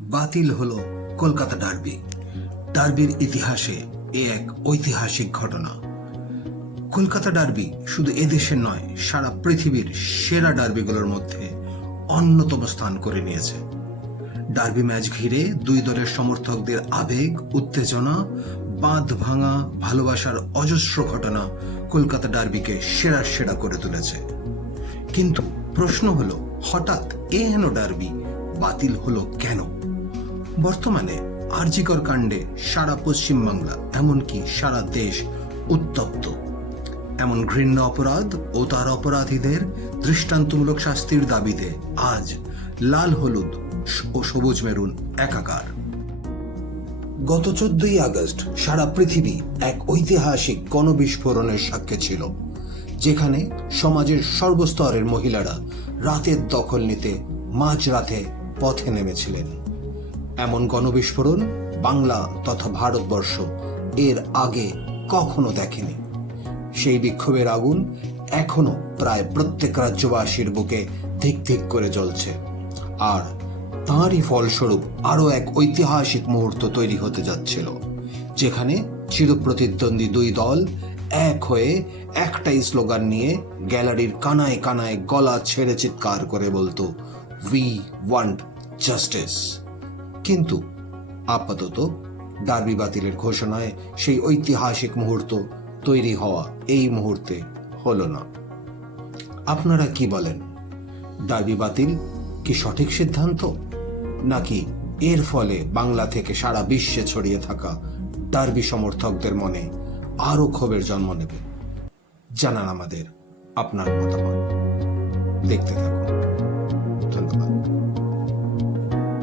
বাতিল হল কলকাতা ডার্বি। ডার্বির ইতিহাসে এ এক ঐতিহাসিক ঘটনা। কলকাতা ডার্বি শুধু এদেশের নয়, সারা পৃথিবীর সেরা ডার্বিগুলোর মধ্যে অন্যতম স্থান করে নিয়েছে। ডার্বি ম্যাচ ঘিরে দুই দলের সমর্থকদের আবেগ, উত্তেজনা, বাঁধ ভাঙা, ভালোবাসার অজস্র ঘটনা কলকাতা ডার্বিকে সেরা সেরা করে তুলেছে। কিন্তু প্রশ্ন হলো, হঠাৎ এ হেন ডার্বি বাতিল হলো কেন? বর্তমানে আরজিকর কাণ্ডে সারা পশ্চিমবাংলা এমনকি সারা দেশ উত্তপ্ত। এমন ঘৃণ্য অপরাধ ও তার অপরাধীদের দৃষ্টান্তমূলক শাস্তির দাবিতে আজ লাল হলুদ ও সবুজ মেরুন একাকার। গত চোদ্দই আগস্ট সারা পৃথিবী এক ঐতিহাসিক গণবিস্ফোরণের সাক্ষী ছিল, যেখানে সমাজের সর্বস্তরের মহিলারা রাতের দখল নিতে মাঝরাতে পথে নেমেছিলেন। এমন গণবিস্ফোরণ বাংলা তথা ভারতবর্ষ এর আগে কখনো দেখেনি। সেই বিক্ষোভের আগুন এখনও প্রায় প্রত্যেক রাজ্যবাসীর বুকে ধিক ধিক করে জ্বলছে। আর তাঁরই ফলস্বরূপ আরও এক ঐতিহাসিক মুহূর্ত তৈরি হতে যাচ্ছিল, যেখানে চিরপ্রতিদ্বন্দ্বী দুই দল এক হয়ে একটাই স্লোগান নিয়ে গ্যালারির কানায় কানায় গলা ছেড়ে চিৎকার করে বলতো উই ওয়ান্ট জাস্টিস কিন্তু আপাতত ডার্বি বাতিলের ঘোষণায় সেই ঐতিহাসিক মুহূর্ত তৈরি হওয়া এই মুহূর্তে হলো না। আপনারা কি বলেন? ডার্বি বাতিল কি সঠিক সিদ্ধান্ত? নাকি এর ফলে বাংলা থেকে সারা বিশ্বে ছড়িয়ে থাকা ডার্বি সমর্থকদের মনে আরও ক্ষোভের জন্ম নেবে? জানান আমাদের আপনার মতামত। দেখতে থাকুন।